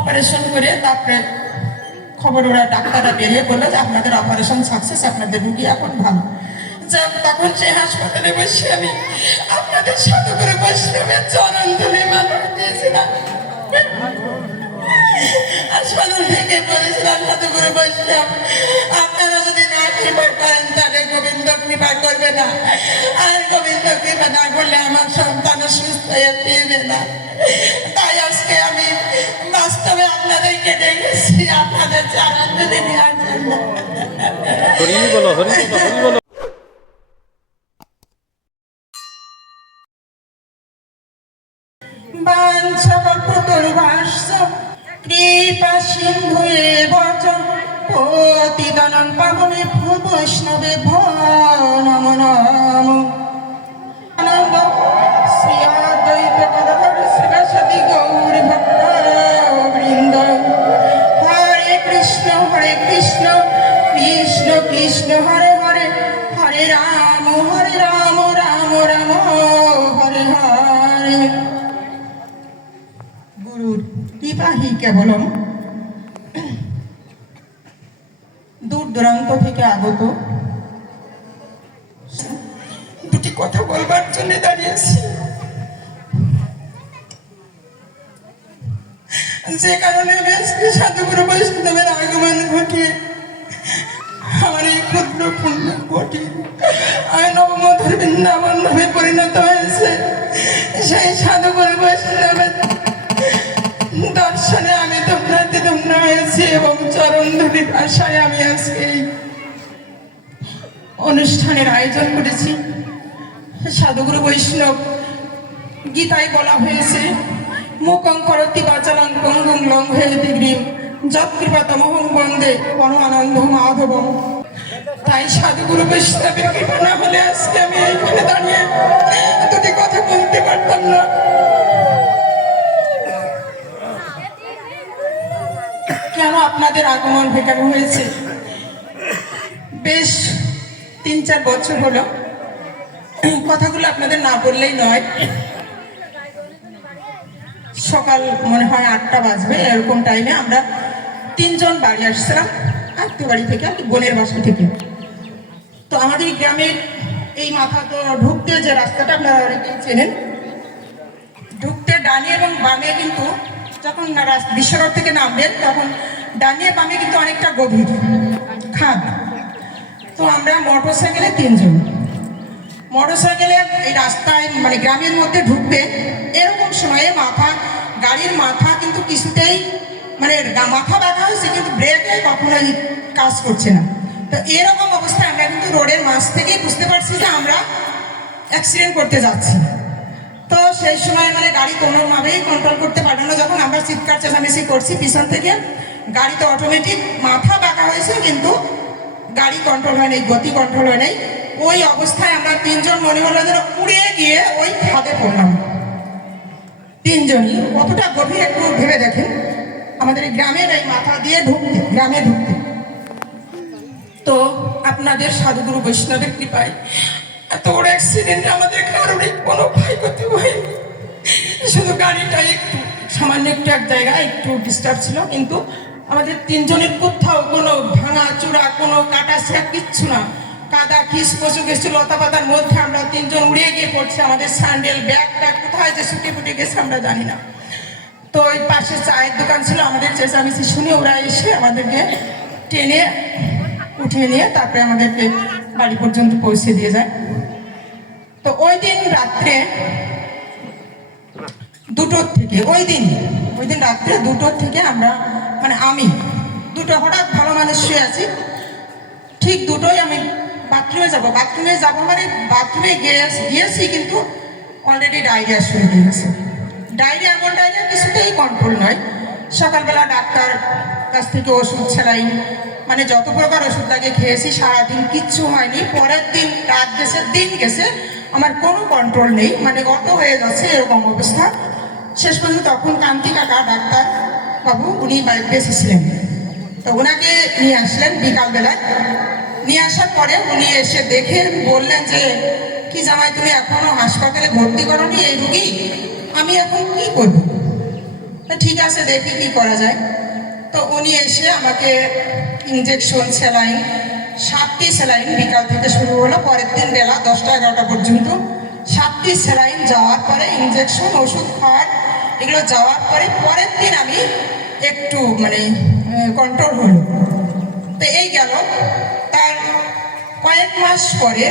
Operation করে তারপরে খবর ওরা ডাক্তাররা বেরিয়ে বলল যে আপনাদের অপারেশন সাকসেস আপনাদের রুগী এখন ভালো। যাক, তখন সেই হাসপাতালে বসে আমি আপনাদের সাথে করে বৈষ্ণবের চরণ ধরে মানুষ দিয়েছিলাম। হাসপাতাল থেকে বলেছিলাম, সাথে করে বসলাম আপনারা যদি কৃপা করেন তাহলে গোবিন্দ কৃপা করবে না। আর গোবিন্দ কৃপা না করলে আমার সন্তান সুস্থ হয়ে ফিরবে না। তাই আজকে আমি বাস্তবে আপনাদেরকে ডেকেছি আপনাদের চরণ নেওয়ার জন্য। হরি বলো হরি বলো হরি বলো। বাঞ্ছকল্পতরুভাষ্য কৃপা সিন্ধু বচ পতিতনং পাবনে বৈষ্ণবে নম নম। আনন্দ শ্রী অদ্বৈত গদাধর শিবাসাদি গৌরী ভক্ত বৃন্দ। হরে কৃষ্ণ হরে কৃষ্ণ কৃষ্ণ কৃষ্ণ, হরে হরে হরে রাম হরে রাম রাম রাম, হরে হরে। গুরুর কৃপাহি কেবলম থেকে আগত। দুটি কথা বলবার জন্য দাঁড়িয়েছি। যে কারণে বেশ সাধুগুরু বৈষ্ণবের আগমন ঘটিয়ে আমার এই ক্ষুদ্র পুণ্য ঘটি নবমধুর বৃন্দাবন ভাবে পরিণত হয়েছে। সেই সাধুগুরু বৈষ্ণবের দর্শনে আমি ধন্যাতে ধন্য হয়েছি এবং চরণ ধুলির আশায় আমি আজকে এই অনুষ্ঠানের আয়োজন করেছি। সাধুগুরু বৈষ্ণব গীতায় বলা হয়েছে, মুখং করতি বাচালাং পঙ্গুং লং হয়ে দিগ্রিম যৎকৃপা তমহং বন্দে পরমানন্দ মাধবম। তাই সাধুগুরু বৈষ্ণবের কৃপা না হলে আজকে আমি এইখানে দাঁড়িয়ে দুটি কথা বলতে পারতাম না। কেন আপনাদের আগমন ঘটানো হয়েছে? বেশ তিন চার বছর হলো। কথাগুলো আপনাদের না বললেই নয়। সকাল মনে হয় আটটা বাজবে, এরকম টাইমে আমরা তিনজন বাড়ি আসছিলাম আত্মীয় বাড়ি থেকে আর বোনের বাসা থেকে। তো আমাদের গ্রামের এই মাথা তো ঢুকতে যে রাস্তাটা আপনারা অনেকেই চেনেন, ঢুকতে ডানে এবং বামে কিন্তু যখন বিশ্বরোড থেকে নামবেন, তখন ডানে বামে কিন্তু অনেকটা গভীর, খাদ। তো আমরা মোটর সাইকেলে তিনজন। মোটর সাইকেলে এই রাস্তায় মানে গ্রামের মধ্যে ঢুকবে, এরকম সময়ে মাথা, গাড়ির মাথা কিন্তু কিছুতেই মানে মাথা ব্যথা হয়েছে, কিন্তু ব্রেকে কখনোই কাজ করছে না। তো এরকম অবস্থায় আমরা কিন্তু রোডের মাঝ থেকেই বুঝতে পারছি যে আমরা অ্যাক্সিডেন্ট করতে যাচ্ছি। তো সেই সময় মানে গাড়ি কোনোভাবেই কন্ট্রোল করতে পারল না। যখন আমরা চিৎকার চেঁচামেচি করছি, পিছন থেকে গাড়ি তো অটোমেটিক মাথা বাঁকা হয়েছে, কিন্তু গাড়ি কন্ট্রোল হয় নাই গতি কন্ট্রোল হয় নাই ওই অবস্থায় আমরা তিনজন মনে হলো যেন উড়ে গিয়ে ওই খাদে পড়লাম। তিনজনই কতটা গভীর একটু ভেবে দেখেন। আমাদের গ্রামের এই মাথা দিয়ে ঢুকতে, গ্রামে ঢুকতে। তো আপনাদের সাধুগুরু বৈষ্ণবের কৃপায় এত বড় অ্যাক্সিডেন্ট আমাদের কারণে কোনো ক্ষয়ক্ষতি হয়নি। শুধু গাড়িটা একটু, সামান্য একটু এক জায়গায় একটু ডিস্টার্ব ছিল, কিন্তু আমাদের তিনজনের কোথাও কোনো ভাঙা চূড়া, কোনো কাটা ছেঁড়া কিচ্ছু না। কাদা খিস পশু গেছে লতা পাতার মধ্যে আমরা তিনজন উড়িয়ে গিয়ে পড়ছি আমাদের স্যান্ডেল, ব্যাগটা কোথায় যে শুটে ফুটে গেছে আমরা জানি না। তো ওই পাশে চায়ের দোকান ছিল, আমাদের চেঁচামেচি শুনে ওরা এসে আমাদেরকে টেনে উঠিয়ে নিয়ে তারপরে আমাদেরকে বাড়ি পর্যন্ত পৌঁছে দিয়ে যায়। তো ওই দিন রাত্রে দুটোর থেকে, ওই দিন ওই দিন রাত্রে দুটোর থেকে আমরা মানে আমি। দুটো হঠাৎ ভালো মানুষ শুয়ে আছি। ঠিক দুটোই আমি বাথরুমে যাব। বাথরুমে যাব মানে বাথরুমে গিয়েছি গিয়েছি কিন্তু অলরেডি ডায়রিয়া শুরু হয়ে গেছে। ডায়রিয়া এমন ডায়রিয়া কিছুতেই কন্ট্রোল নয়। সকালবেলা ডাক্তার কাছ থেকে ওষুধ ছাড়াই মানে যত প্রকার ওষুধ লাগে খেয়েছি, সারাদিন কিচ্ছু হয়নি। পরের দিন, রাত গেছে, দিন গেছে, আমার কোনো কন্ট্রোল নেই। মানে গত হয়ে যাচ্ছে এরকম অবস্থা। শেষ পর্যন্ত তখন কান্তি কাকা, ডাক্তার বাবু উনি বাড়িতে এসেছিলেন। তো ওনাকে নিয়ে আসলেন বিকালবেলায়। নিয়ে আসার পরে উনি এসে দেখে বললেন যে, কি জামাই, তুমি এখনও হাসপাতালে ভর্তি করনি এই রুগী? আমি এখন কি করব? তা ঠিক আছে, দেখি কি করা যায়। তো উনি এসে আমাকে ইঞ্জেকশন স্যালাইন সাতটি স্যালাইন বিকাল থেকে শুরু হলো, পরের দিন বেলা দশটা এগারোটা পর্যন্ত। সাতটি স্যালাইন যাওয়ার পরে ইঞ্জেকশন ওষুধ খাওয়ার এগুলো যাওয়ার পরে পরের দিন আমি একটু মানে কন্ট্রোল হলো। তো এই গেল। তার কয়েক মাস পরে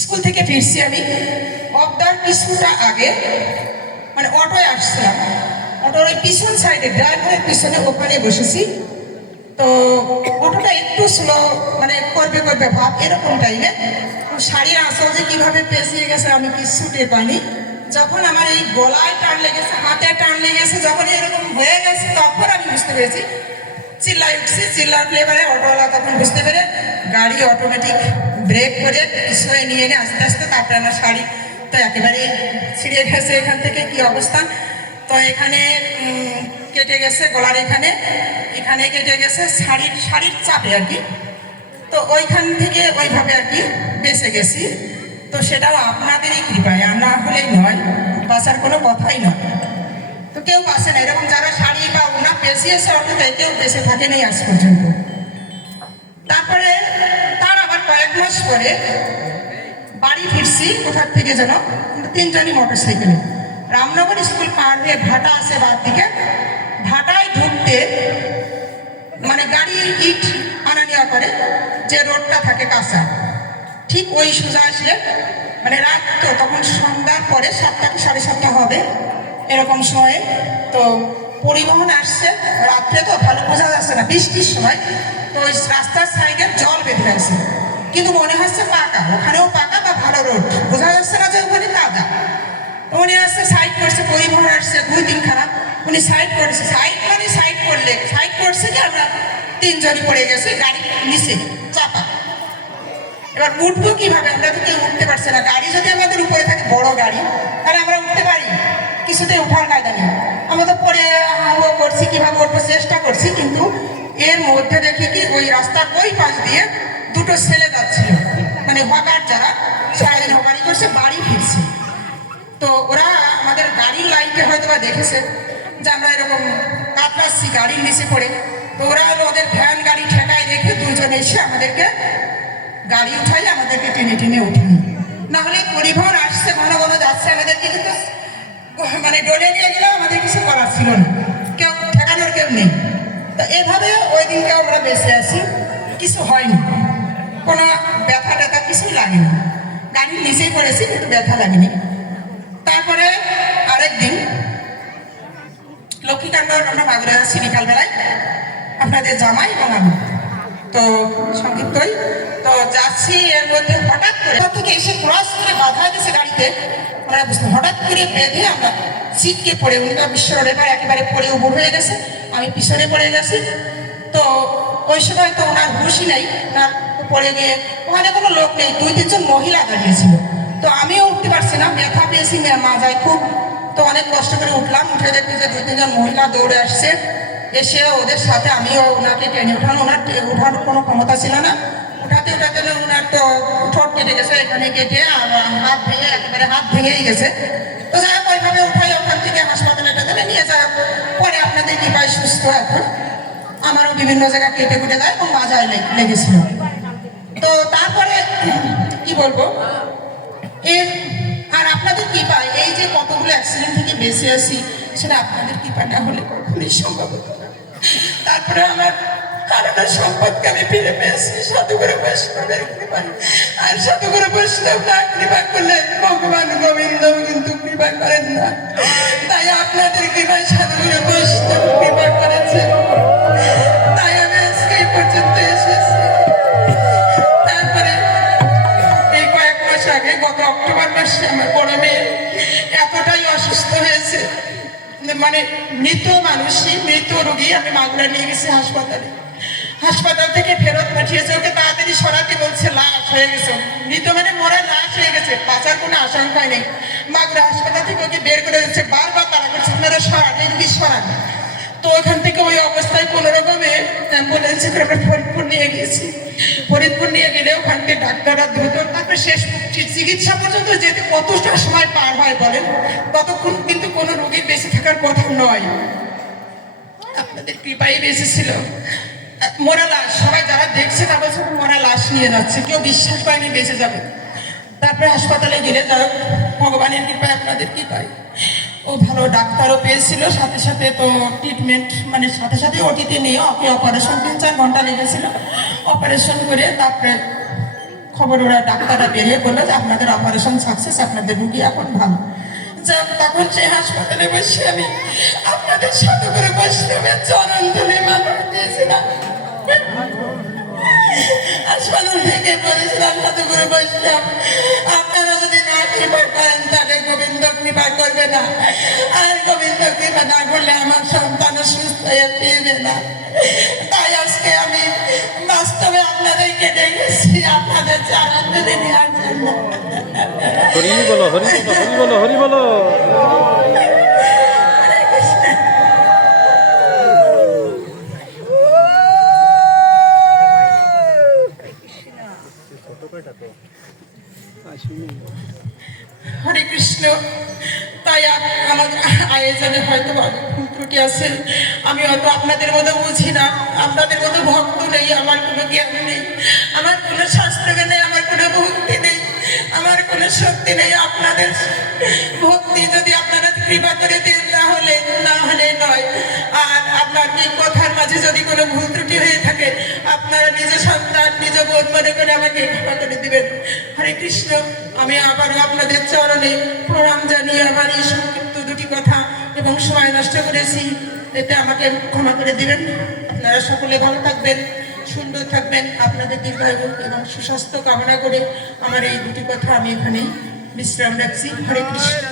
স্কুল থেকে ফিরছি আমি। অবদার কিছুটা আগে মানে অটোয় আসছিলাম। অটোর ওই পিছন সাইডে ড্রাইভারের পিছনে ওখানে বসেছি। তো অটোটা একটু স্লো মানে করবে করবে ভাব, এরকম টাইমে শাড়ির আঁচল যে কীভাবে পেঁচিয়ে গেছে আমি কিছু টের পাইনি। যখন আমার এই গলায় টান লেগেছে, হাতে টান লেগেছে, যখন এরকম হয়ে গেছে, তখন আমি বুঝতে পেরেছি। চিল্লাই উঠছি, চিল্লার ফ্লেভারে অটোওয়ালা তখন বুঝতে পেরে গাড়ি অটোমেটিক ব্রেক করে পিছনে নিয়ে এনে আস্তে আস্তে তারপরে আমার শাড়ি। তো একেবারে ছিঁড়ে গেছে এখান থেকে, কি অবস্থা? তো এখানে কেটে গেছে গলার এখানে এখানে কেটে গেছে শাড়ির শাড়ির চাপে আর কি। তো ওইখান থেকে ওইভাবে আর কি বেঁচে গেছি। তো সেটাও আপনাদেরই কৃপায় না হলেই নয়, বাঁচার কোনো কথাই নয়। তো কেউ বাঁচে না, এরকম যারা শাড়ি বা ওনা পেঁচিয়েছে অটোতে কেউ বেঁচে থাকে নেই আজ পর্যন্ত। তারপরে, তার আবার কয়েক মাস পরে বাড়ি ফিরছি, কোথার থেকে যেন তিনজনই মোটর সাইকেলে রামনগর স্কুল পার হয়ে ভাটা আছে বাদ দিকে। ভাটায় ঢুকতে মানে গাড়ি ইট আনা নেওয়া করে, যে রোডটা থাকে কাঁচা। ঠিক ওই সোজা আসলে মানে রাত তো, তখন সন্ধ্যার পরে সাতটা সাড়ে সাতটা হবে, এরকম সময়ে। তো পরিবহন আসছে রাত্রে তো, ভালো বোঝা যাচ্ছে না, বৃষ্টির সময়। তো ওই রাস্তার সাইডে জল বেঁধে আছে। কিন্তু মনে হচ্ছে পাকা, ওখানেও পাকা বা ভালো রোড। বোঝা যাচ্ছে না যে ওখানে কাদা তো উনি আসছে সাইড করছে, পরিবহন আসছে, দুই দিন খারাপ উনি সাইড করেছে সাইড মানে সাইড করলে। সাইড করছে যে আমরা তিনজন পড়ে গেছে, গাড়ি নিচে, চাপা। এবার উঠবো কীভাবে? আমরা তো কেউ উঠতে পারছে না। গাড়ি যদি আমাদের উপরে থাকে, বড় গাড়ি, তাহলে আমরা উঠতে পারি। কিছুতে উঠার কায়দা নেই। আমরা তো পরে হাওয়া করছি, কীভাবে উঠবো চেষ্টা করছি, কিন্তু এর মধ্যে দেখি কি, ওই রাস্তার ওই পাশ দিয়ে দুটো ছেলে যাচ্ছিল। মানে হকার যারা সারাদিন হকারি করছে, বাড়ি ফিরছে। তো ওরা আমাদের গাড়ির লাইটে হয়তো বা দেখেছে, যে আমরা এরকম কাতরাচ্ছি গাড়ির নিচে পড়ে। তো ওরা ওদের ভ্যান গাড়ি ঠেকায় রেখে দুজন এসে আমাদেরকে গাড়ি উঠাই আমাদেরকে টেনে টেনে উঠাই না হলে পরিবহন আসছে ঘন ঘন যাচ্ছে, আমাদেরকে কিন্তু মানে ডলে নিয়ে গেলে আমাদের কিছু করার ছিল না। কেউ ঠেকানোর কেউ নেই। তো এভাবে ওই দিনকে আমরা বেঁচে আছি। কিছু হয়নি। কোনো ব্যথা ট্যাথা কিছুই লাগেনি। গাড়ি নিচেই পড়েছি কিন্তু ব্যথা লাগেনি। তারপরে আরেক দিন লক্ষ্মীকান্ত আমরা মাগুরা যাচ্ছি বিকালবেলায়। আপনাদের জামাই এবং আমি। তো সংক্ষিপ্তই তো যাচ্ছি এর মধ্যে হঠাৎ করে থেকে এসে ক্রস করে বাধা দিয়েছে গাড়িতে, আমরা বুঝতে হঠাৎ করে বেঁধে আমরা সিটকে পড়ে তো বিশ্ব রোডের পর একেবারে পড়ে উবুর হয়ে গেছে। আমি পিছনে পড়ে গেছি। তো ওই সময় তো ওনার হুশই নেই। ওনার পড়ে গিয়ে ওখানে কোনো লোক নেই। দুই, তিনজন মহিলা দাঁড়িয়েছিল। তো আমিও উঠতে পারছি না। ব্যথা পেয়েছি মাজায় খুব। তো অনেক কষ্ট করে উঠলাম। উঠে দেখি যে দুই, তিনজন মহিলা দৌড়ে আসছে। এসে ওদের সাথে আমিও ওনাকে টেনে উঠানো, ওনার উঠানোর কোনো ক্ষমতা ছিল না। উঠাতে উঠাতে ওনার তো ঠোঁট কেটে গেছে এখানে কেটে, আর হাত ভেঙে, একেবারে হাত ভেঙেই গেছে। তো যাই হোক, ওইভাবে উঠাই, ওখান থেকে হাসপাতালে টাতালে নিয়ে যাওয়া। পরে আপনাদের কি পাই সুস্থ এখন। আমারও বিভিন্ন জায়গায় কেটে কুটে যায় এবং লেগে- লেগেছিল। তো তারপরে, কি বলব? এর আর আপনাদের কি পায় এই যে কতগুলো অ্যাক্সিডেন্ট থেকে বেঁচে আছি, সেটা আপনাদের কি পায় না হলে কখনোই সম্ভব হতো তারপরে আমার কারণের সম্পদকে আমি ফিরে পেয়েছি। সাধুগুরু বৈষ্ণবের কৃপা। আর সাধুগুরু বৈষ্ণব না কৃপা করলে ভগবান গোবিন্দ কিন্তু কৃপা করেন না। তাই আপনাদের কৃপায় সাধুগুরু বৈষ্ণব কৃপা করেছে। তাই আমি আজকে এই পর্যন্ত এসেছি। তারপরে এই কয়েক মাস আগে, গত অক্টোবর মাসে আমার বড় মেয়ে এতটাই অসুস্থ হয়েছে মানে মৃত মানুষই, মৃত রোগী আমি মাগুরা নিয়ে গেছি হাসপাতালে। হাসপাতাল থেকে ফেরত পাঠিয়েছে, ওকে তাড়াতাড়ি সরাতে বলছে, লাশ হয়ে গেছে। মৃত মানে মরা লাশ হয়ে গেছে, বাঁচার কোনো আশঙ্কাই নেই। মাগুরা হাসপাতাল থেকে ওকে বের করে দিচ্ছে, বারবার তারা করছে, আপনারা সরান ইংলিশ সরান। তো ওখান থেকে ওই অবস্থায় কোনো রকমে অ্যাম্বুলেন্সে করে আমরা ফরিদপুর নিয়ে গেছি। ফরিদপুর নিয়ে গেলে ওখান থেকে ডাক্তাররা দ্রুত তারপরে শেষ চিকিৎসা পর্যন্ত যেতে কতটা সময় পার হয় বলেন? ততক্ষণ কিন্তু কোনো রোগীর বেঁচে থাকার কথা নয়। আপনাদের কৃপাই বেঁচে ছিল। মোরা লাশ, সবাই যারা দেখছে তারা বলছে, মোরা লাশ নিয়ে যাচ্ছে। কেউ বিশ্বাস করেনি বেঁচে যাবে। তারপরে হাসপাতালে গেলে যারা ভগবানের কৃপায় আপনাদের কৃপায়। ও ভালো ডাক্তারও পেয়েছিল, সাথে সাথে তো ট্রিটমেন্ট মানে সাথে সাথে ওটিতে নিয়ে ওকে অপারেশন তিন চার ঘণ্টা লেগেছিল। অপারেশন করে তারপরে খবর ওরা ডাক্তাররা বেরিয়ে বলল যে আপনাদের অপারেশন সাকসেস আপনাদের রুগী এখন ভালো। যাক, তখন সেই হাসপাতালে বসে আমি আপনাদের সাথে করে বসে আমি চরণ মানুষ দিয়েছিলাম হাসপাতাল থেকে বলেছিলাম, সাথে করে বসলাম। আপনারা যদি কৃপা করেন তাহলে গোবিন্দ কৃপা করবে না। আর গোবিন্দ কৃপা না করলে আমার সন্তান সুস্থ হয়ে ফিরবে না। তাই আজকে আমি বাস্তবে আপনাদেরকে দেখেছি আপনাদের আনন্দ যদি নেওয়ার জন্য। হরি বলো হরি বলো হরি বলো হরি বলো। আমার কোনো জ্ঞান নেই, আমার কোনো শাস্ত্র নেই, আমার কোনো ভক্তি নেই, আমার কোনো শক্তি নেই, আপনাদের ভক্তি যদি আপনারা কৃপা করে দেন তাহলে, না হলে নয়। আর আপনার এই কথার মাঝে যদি কোনো ভুল ত্রুটি হয়ে থাকে, আপনারা নিজ সন্তান, নিজ বোধ মনে করে আমাকে কৃপা করে দিবেন। হরে কৃষ্ণ, আমি আবারও আপনাদের চরণে প্রণাম জানিয়ে আমার এই সংক্ষিপ্ত দুটি কথা এবং সময় নষ্ট করেছি, এতে আমাকে ক্ষমা করে দিবেন। আপনারা সকলে ভালো থাকবেন। সুন্দর থাকবেন। আপনাদের দীর্ঘায়ু এবং সুস্বাস্থ্য কামনা করে আমার এই দুটি কথা আমি এখানেই বিশ্রাম রাখছি। হরে কৃষ্ণ।